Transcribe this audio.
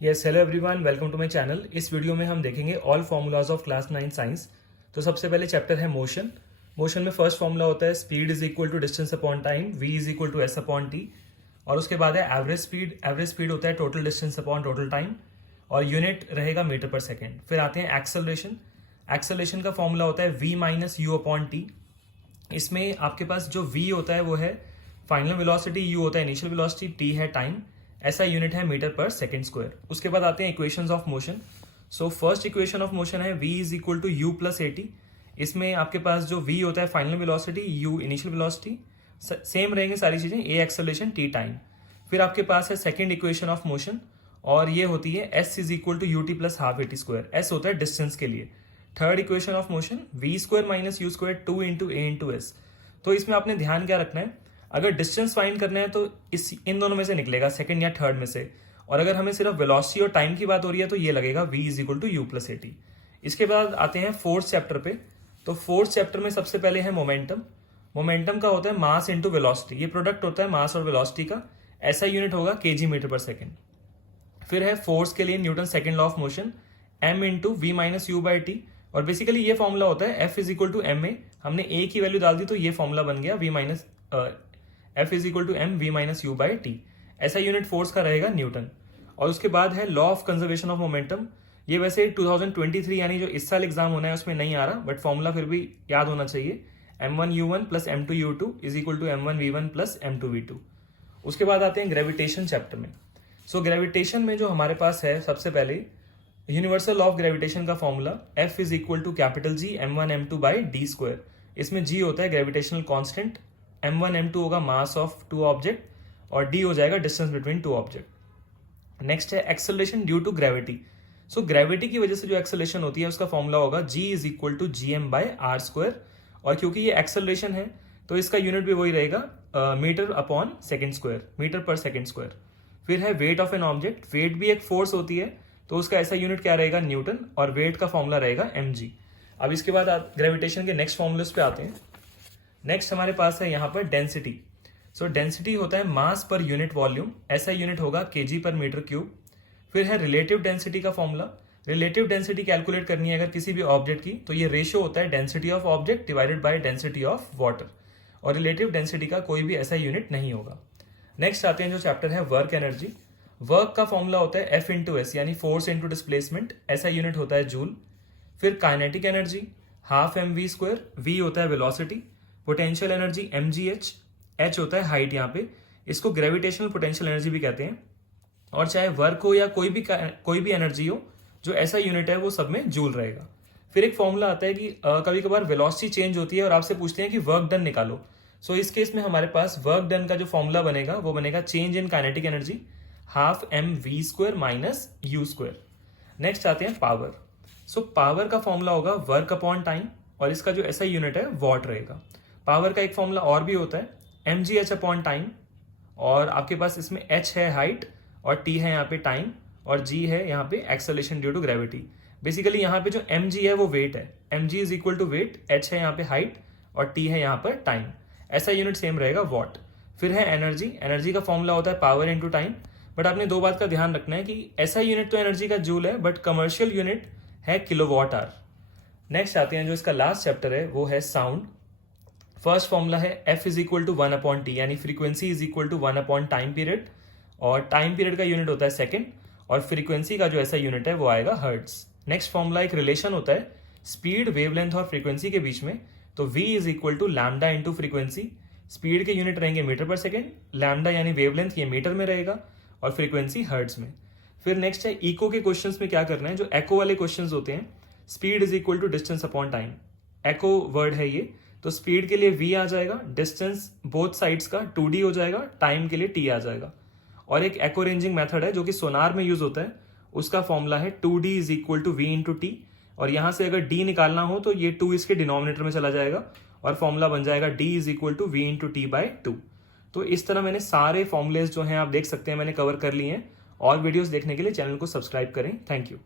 Yes hello everyone, welcome to my channel. इस video में हम देखेंगे all formulas of class 9 science. तो सबसे पहले चैप्टर है मोशन। मोशन में फर्स्ट फार्मूला होता है speed is equal to distance upon time, v is equal to S upon T. और उसके बाद है एवरेज स्पीड। एवरेज स्पीड होता है total distance upon total time और यूनिट रहेगा मीटर पर सेकेंड। फिर आते हैं एक्सेलरेशन। एक्सेलरेशन का फॉर्मूला होता है v minus you upon T. इसमें आपके पास जो v होता है वो है फाइनल वेलोसिटी, u होता है इनिशियल वेलोसिटी, t है टाइम, ऐसा यूनिट है मीटर पर सेकेंड स्क्वायर। उसके बाद आते हैं equations of motion. So first equation of motion है v is equal to U plus A T. इसमें आपके पास जो v होता है final velocity, u initial velocity, same रहेंगे सारी चीजें, a एक्सेलरेशन, t टाइम। फिर आपके पास है सेकेंड इक्वेशन ऑफ मोशन और ये होती है s is equal to U T plus half A T square. s होता है डिस्टेंस के लिए। Third equation of motion v square minus U square 2 into A into S. तो इसमें आपने ध्यान क्या रखना है, अगर डिस्टेंस फाइंड करना है तो इन दोनों में से निकलेगा, सेकंड या थर्ड में से। और अगर हमें सिर्फ वेलोसिटी और टाइम की बात हो रही है तो ये लगेगा v is equal to U plus A T. इसके बाद आते हैं फोर्थ चैप्टर पे। तो फोर्थ चैप्टर में सबसे पहले है मोमेंटम। मोमेंटम का होता है मास इंटू वेलोसिटी। ये प्रोडक्ट होता है मास और वेलोसिटी का, ऐसा यूनिट होगा केजी मीटर पर सेकेंड। फिर है फोर्स के लिए Newton second law of motion, m into V minus U by T. और बेसिकली ये फॉर्मूला होता है F is equal to M A. हमने ए की वैल्यू डाल दी तो ये फॉर्मूला बन गया v minus F is equal to M V minus U by T. ऐसा यूनिट फोर्स का रहेगा न्यूटन। और उसके बाद है law of conservation of momentum. ये वैसे 2023 यानी जो इस साल एग्जाम होना है उसमें नहीं आ रहा, बट फॉर्मूला फिर भी याद होना चाहिए। m1u1 plus m2u2 is equal to m1v1 plus m2v2। उसके बाद आते हैं ग्रेविटेशन चैप्टर में। सो ग्रेविटेशन में जो हमारे पास है सबसे पहले यूनिवर्सल लॉ ऑफ ग्रेविटेशन का formula F is equal to capital G m1 m2 by D square. इसमें G होता है ग्रेविटेशनल कांस्टेंट, m1 m2 होगा मास ऑफ टू ऑब्जेक्ट और d हो जाएगा distance between two object. Next है acceleration due to gravity. So gravity की वजह से जो एक्सेलरेशन होती है उसका फॉर्मूला होगा G is equal to G M by R square. और क्योंकि ये एक्सेलरेशन है तो इसका यूनिट भी वही रहेगा metre upon second square, metre पर सेकेंड स्क्वायर। फिर है weight of an object. Weight भी एक फोर्स होती है तो उसका ऐसा यूनिट क्या रहेगा, न्यूटन, और वेट का फॉर्मूला रहेगा mg। अब इसके बाद ग्रेविटेशन के नेक्स्ट फॉर्मूलेस पे आते हैं। नेक्स्ट हमारे पास है यहाँ पर डेंसिटी। सो डेंसिटी होता है मास पर यूनिट वॉल्यूम, ऐसा यूनिट होगा केजी पर मीटर क्यूब। फिर है रिलेटिव डेंसिटी का फॉर्मूला। रिलेटिव डेंसिटी कैलकुलेट करनी है अगर किसी भी ऑब्जेक्ट की तो ये रेशियो होता है density of object divided by density of water. और रिलेटिव डेंसिटी का कोई भी ऐसा यूनिट नहीं होगा। नेक्स्ट आते हैं जो चैप्टर है वर्क एनर्जी। वर्क का फॉर्मूला होता है F इंटू एस यानी फोर्स इंटू डिस्प्लेसमेंट, ऐसा यूनिट होता है जूल। फिर kinetic energy half M V square, V होता है velocity, potential energy mgh, h होता है हाइट यहाँ पे, इसको ग्रेविटेशनल पोटेंशियल एनर्जी भी कहते हैं। और चाहे वर्क हो या कोई भी एनर्जी हो, जो ऐसा यूनिट है वो सब में जूल रहेगा। फिर एक फॉर्मूला आता है कि कभी कभार वेलोसिटी चेंज होती है और आपसे पूछते हैं कि वर्क डन निकालो। सो इस केस में हमारे पास वर्क डन का जो फॉर्मूला बनेगा वो बनेगा change in kinetic energy half M V square minus U square. Next आते हैं पावर। सो पावर का फॉर्मूला होगा वर्क अपॉन टाइम और इसका जो ऐसा यूनिट है वॉट रहेगा। पावर का एक फॉर्मूला और भी होता है M G H upon time, और आपके पास इसमें h है हाइट और t है यहाँ पे टाइम और g है यहाँ पे acceleration due to gravity. Basically यहाँ पे जो mg है वो वेट है, mg is equal to weight, h है यहाँ पे हाइट और t है यहाँ पर टाइम, ऐसा यूनिट सेम रहेगा वॉट। फिर है एनर्जी। एनर्जी का फॉर्मूला होता है पावर इंटू टाइम, बट आपने दो बात का ध्यान रखना है कि ऐसा यूनिट तो एनर्जी का जूल है बट कमर्शियल यूनिट है किलोवाट आवर। नेक्स्ट आते हैं जो इसका लास्ट चैप्टर है वो है साउंड। फर्स्ट फॉर्मूला है F is equal to 1 upon T यानी frequency is equal to 1 upon time period, और टाइम पीरियड का यूनिट होता है सेकेंड और फ्रीक्वेंसी का जो ऐसा यूनिट है वो आएगा हर्ट्स। नेक्स्ट फॉर्मूला एक रिलेशन होता है स्पीड, वेवलेंथ और फ्रीक्वेंसी के बीच में। तो v is equal to lambda into frequency. Speed के यूनिट रहेंगे मीटर पर सेकेंड, लैम्डा यानी वेवलेंथ ये मीटर में रहेगा और फ्रीक्वेंसी हर्ट्ज में। फिर नेक्स्ट है इको के क्वेश्चंस में क्या करना है, जो एको वाले क्वेश्चंस होते हैं speed is equal to distance upon time, echo word है ये। तो स्पीड के लिए v आ जाएगा, डिस्टेंस बोथ साइड्स का 2d हो जाएगा, टाइम के लिए t आ जाएगा। और एक एको रेंजिंग मेथड है जो कि सोनार में यूज होता है, उसका फॉर्मूला है 2d is equal to v into T. और यहां से अगर d निकालना हो तो ये 2 इसके डिनोमिनेटर में चला जाएगा और फॉर्मूला बन जाएगा d is equal to v into T by 2। तो इस तरह मैंने सारे फॉर्मूलेज जो हैं आप देख सकते हैं मैंने कवर कर लिए हैं। और वीडियोस देखने के लिए चैनल को सब्सक्राइब करें। Thank you.